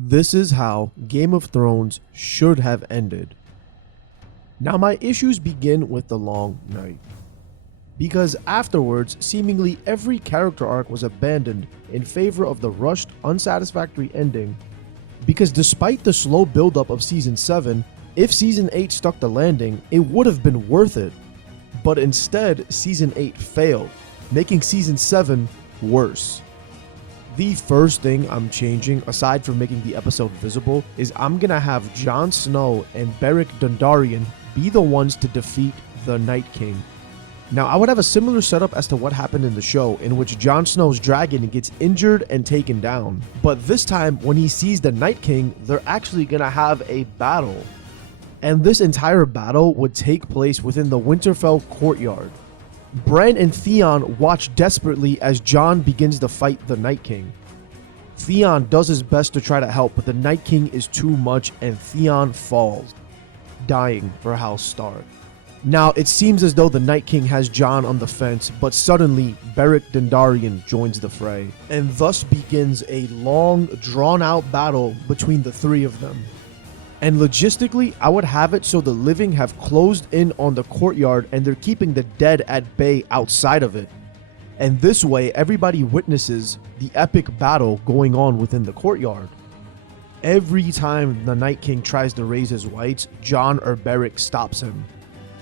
This is how Game of Thrones should have ended. Now my issues begin with the long night. Because afterwards, seemingly every character arc was abandoned in favor of the rushed, unsatisfactory ending. Because despite the slow buildup of Season 7, if Season 8 stuck the landing, it would have been worth it. But instead, Season 8 failed, making Season 7 worse. The first thing I'm changing, aside from making the episode visible, is I'm gonna have Jon Snow and Beric Dondarrion be the ones to defeat the Night King. Now, I would have a similar setup as to what happened in the show, in which Jon Snow's dragon gets injured and taken down. But this time, when he sees the Night King, they're actually gonna have a battle. And this entire battle would take place within the Winterfell courtyard. Bran and Theon watch desperately as Jon begins to fight the Night King. Theon does his best to try to help, but the Night King is too much and Theon falls, dying for House Stark. Now, it seems as though the Night King has Jon on the fence, but suddenly Beric Dondarrion joins the fray, and thus begins a long, drawn-out battle between the three of them. And logistically, I would have it so the living have closed in on the courtyard and they're keeping the dead at bay outside of it. And this way, everybody witnesses the epic battle going on within the courtyard. Every time the Night King tries to raise his whites, Jon or Beric stops him.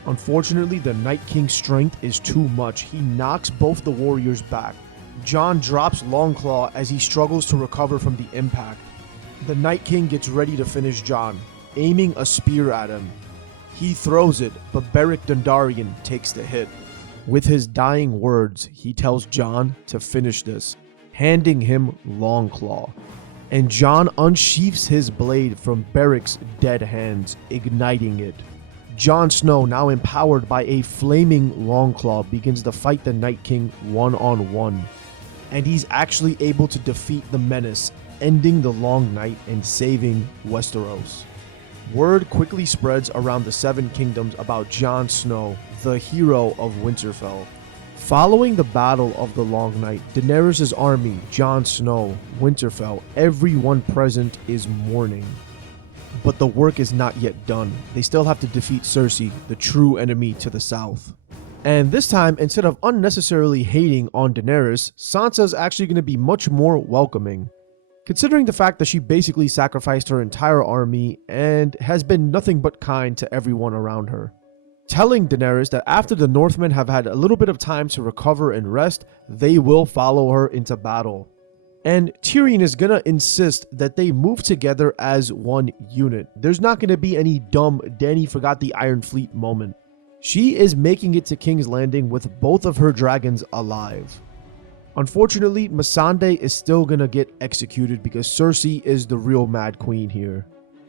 Unfortunately, the Night King's strength is too much. He knocks both the warriors back. Jon drops Longclaw as he struggles to recover from the impact. The Night King gets ready to finish Jon, aiming a spear at him. He throws it, but Beric Dondarrion takes the hit. With his dying words, he tells Jon to finish this, handing him Longclaw. And Jon unsheaths his blade from Beric's dead hands, igniting it. Jon Snow, now empowered by a flaming Longclaw, begins to fight the Night King one-on-one. And he's actually able to defeat the menace, ending the long night and saving Westeros. Word quickly spreads around the Seven Kingdoms about Jon Snow, the hero of Winterfell. Following the Battle of the Long Night, Daenerys' army, Jon Snow, Winterfell, everyone present is mourning. But the work is not yet done. They still have to defeat Cersei, the true enemy to the south. And this time, instead of unnecessarily hating on Daenerys, Sansa's actually going to be much more welcoming, considering the fact that she basically sacrificed her entire army and has been nothing but kind to everyone around her. Telling Daenerys that after the Northmen have had a little bit of time to recover and rest, they will follow her into battle. And Tyrion is gonna insist that they move together as one unit. There's not gonna be any dumb Dany forgot the Iron Fleet moment. She is making it to King's Landing with both of her dragons alive. Unfortunately, Missandei is still gonna get executed because Cersei is the real Mad Queen here.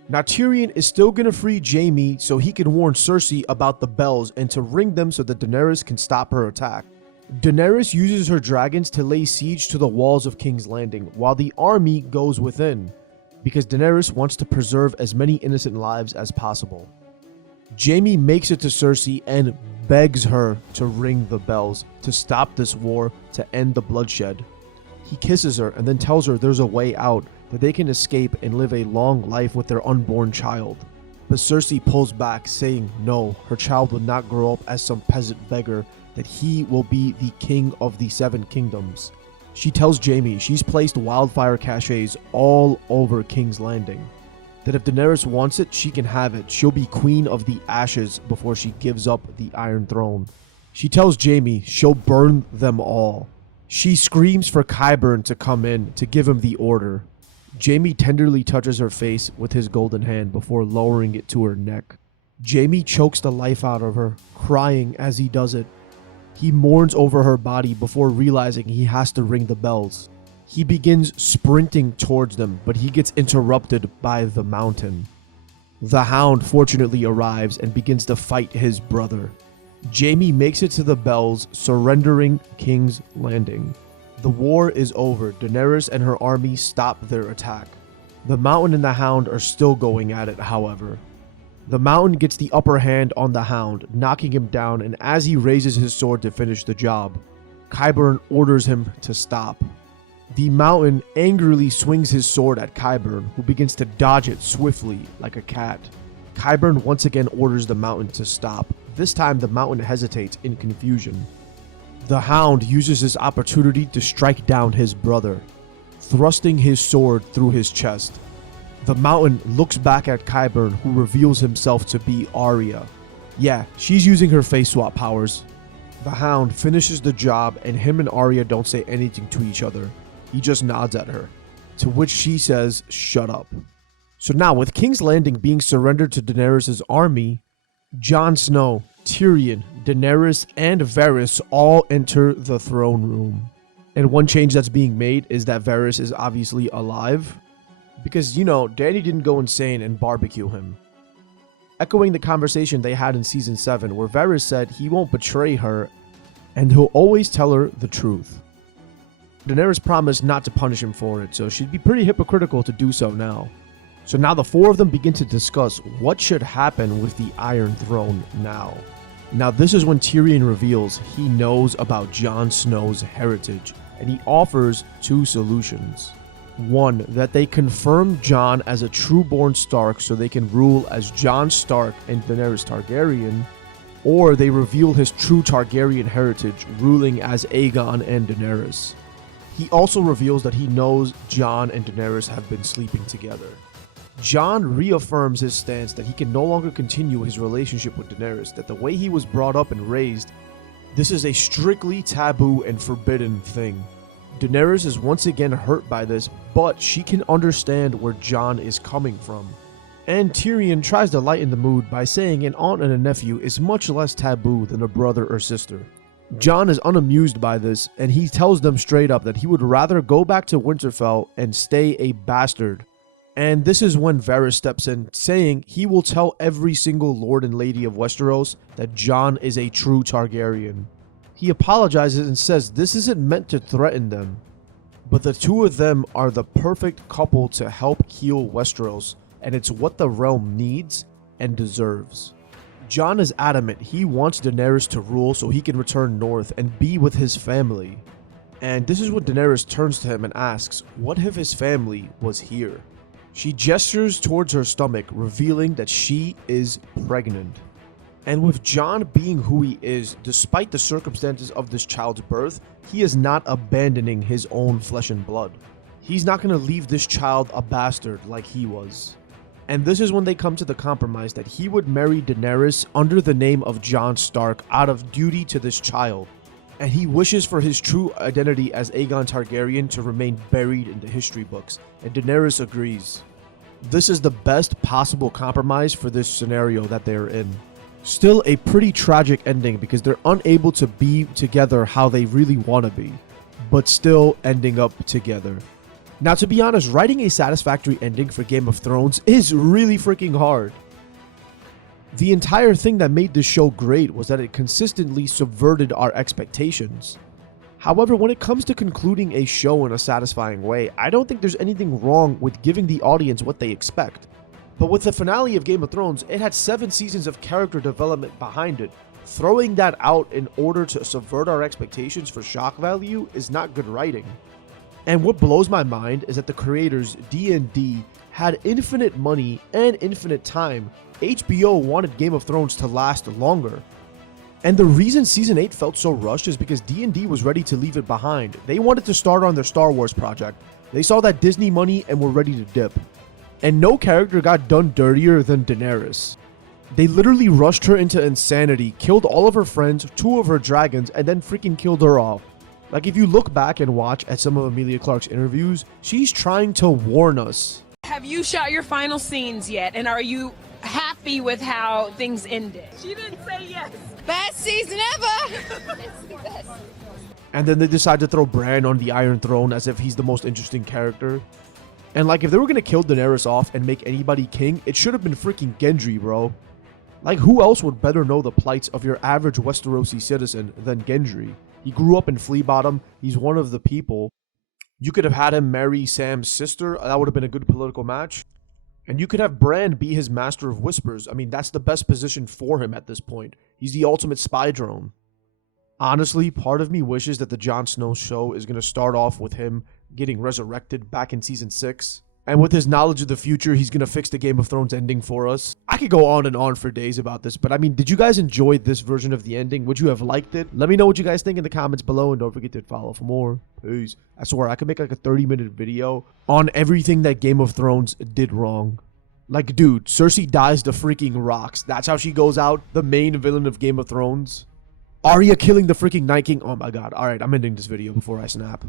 Now Tyrion is still gonna free Jaime so he can warn Cersei about the bells and to ring them so that Daenerys can stop her attack. Daenerys uses her dragons to lay siege to the walls of King's Landing while the army goes within, because Daenerys wants to preserve as many innocent lives as possible. Jaime makes it to Cersei and begs her to ring the bells, to stop this war, to end the bloodshed. He kisses her and then tells her there's a way out, that they can escape and live a long life with their unborn child. But Cersei pulls back, saying no, her child will not grow up as some peasant beggar, that he will be the king of the Seven Kingdoms. She tells Jaime she's placed wildfire caches all over King's Landing, that if Daenerys wants it, she can have it. She'll be queen of the ashes before she gives up the Iron Throne. She tells Jaime she'll burn them all. She screams for Qyburn to come in to give him the order. Jaime tenderly touches her face with his golden hand before lowering it to her neck. Jaime chokes the life out of her, crying as he does it. He mourns over her body before realizing he has to ring the bells. He begins sprinting towards them, but he gets interrupted by the mountain. The Hound fortunately arrives and begins to fight his brother. Jaime makes it to the bells, surrendering King's Landing. The war is over. Daenerys and her army stop their attack. The Mountain and the Hound are still going at it, however. The Mountain gets the upper hand on the Hound, knocking him down, and as he raises his sword to finish the job, Qyburn orders him to stop. The mountain angrily swings his sword at Qyburn, who begins to dodge it swiftly like a cat. Qyburn once again orders the mountain to stop. This time the mountain hesitates in confusion. The hound uses this opportunity to strike down his brother, thrusting his sword through his chest. The mountain looks back at Qyburn, who reveals himself to be Arya. Yeah, she's using her face swap powers. The hound finishes the job and him and Arya don't say anything to each other. He just nods at her, to which she says, "Shut up." So now, with King's Landing being surrendered to Daenerys' army, Jon Snow, Tyrion, Daenerys, and Varys all enter the throne room. And one change that's being made is that Varys is obviously alive, because, you know, Dany didn't go insane and barbecue him. Echoing the conversation they had in Season 7, where Varys said he won't betray her and he'll always tell her the truth. Daenerys promised not to punish him for it, so she'd be pretty hypocritical to do so now. So now the four of them begin to discuss what should happen with the Iron Throne now. Now this is when Tyrion reveals he knows about Jon Snow's heritage, and he offers two solutions. One, that they confirm Jon as a true-born Stark so they can rule as Jon Stark and Daenerys Targaryen, or they reveal his true Targaryen heritage, ruling as Aegon and Daenerys. He also reveals that he knows Jon and Daenerys have been sleeping together. Jon reaffirms his stance that he can no longer continue his relationship with Daenerys, that the way he was brought up and raised, this is a strictly taboo and forbidden thing. Daenerys is once again hurt by this, but she can understand where Jon is coming from. And Tyrion tries to lighten the mood by saying an aunt and a nephew is much less taboo than a brother or sister. Jon is unamused by this, and he tells them straight up that he would rather go back to Winterfell and stay a bastard. And this is when Varys steps in, saying he will tell every single lord and lady of Westeros that Jon is a true Targaryen. He apologizes and says this isn't meant to threaten them, but the two of them are the perfect couple to help heal Westeros, and it's what the realm needs and deserves. Jon is adamant he wants Daenerys to rule so he can return north and be with his family. And this is when Daenerys turns to him and asks, what if his family was here? She gestures towards her stomach, revealing that she is pregnant. And with Jon being who he is, despite the circumstances of this child's birth, he is not abandoning his own flesh and blood. He's not going to leave this child a bastard like he was. And this is when they come to the compromise that he would marry Daenerys under the name of Jon Stark out of duty to this child. And he wishes for his true identity as Aegon Targaryen to remain buried in the history books, and Daenerys agrees. This is the best possible compromise for this scenario that they are in. Still a pretty tragic ending because they're unable to be together how they really want to be, but still ending up together. Now, to be honest, writing a satisfactory ending for Game of Thrones is really freaking hard. The entire thing that made this show great was that it consistently subverted our expectations. However, when it comes to concluding a show in a satisfying way, I don't think there's anything wrong with giving the audience what they expect. But with the finale of Game of Thrones, it had 7 seasons of character development behind it. Throwing that out in order to subvert our expectations for shock value is not good writing. And what blows my mind is that the creators, D&D, had infinite money and infinite time. HBO wanted Game of Thrones to last longer. And the reason Season 8 felt so rushed is because D&D was ready to leave it behind. They wanted to start on their Star Wars project. They saw that Disney money and were ready to dip. And no character got done dirtier than Daenerys. They literally rushed her into insanity, killed all of her friends, 2 of her dragons, and then freaking killed her off. Like, if you look back and watch at some of Emilia Clarke's interviews, she's trying to warn us. Have you shot your final scenes yet? And are you happy with how things ended? She didn't say yes. Best season ever! And then they decide to throw Bran on the Iron Throne as if he's the most interesting character. And like, if they were going to kill Daenerys off and make anybody king, it should have been freaking Gendry, bro. Like, who else would better know the plights of your average Westerosi citizen than Gendry? He grew up in Flea Bottom. He's one of the people. You could have had him marry Sam's sister. That would have been a good political match. And you could have Bran be his master of whispers. I mean, that's the best position for him at this point. He's the ultimate spy drone. Honestly, part of me wishes that the Jon Snow show is going to start off with him getting resurrected back in season 6. And with his knowledge of the future, he's going to fix the Game of Thrones ending for us. I could go on and on for days about this, but I mean, did you guys enjoy this version of the ending? Would you have liked it? Let me know what you guys think in the comments below, and don't forget to follow for more. Peace. I swear, I could make like a 30-minute video on everything that Game of Thrones did wrong. Like, dude, Cersei dies to freaking rocks. That's how she goes out, the main villain of Game of Thrones. Arya killing the freaking Night King. Oh my god. Alright, I'm ending this video before I snap.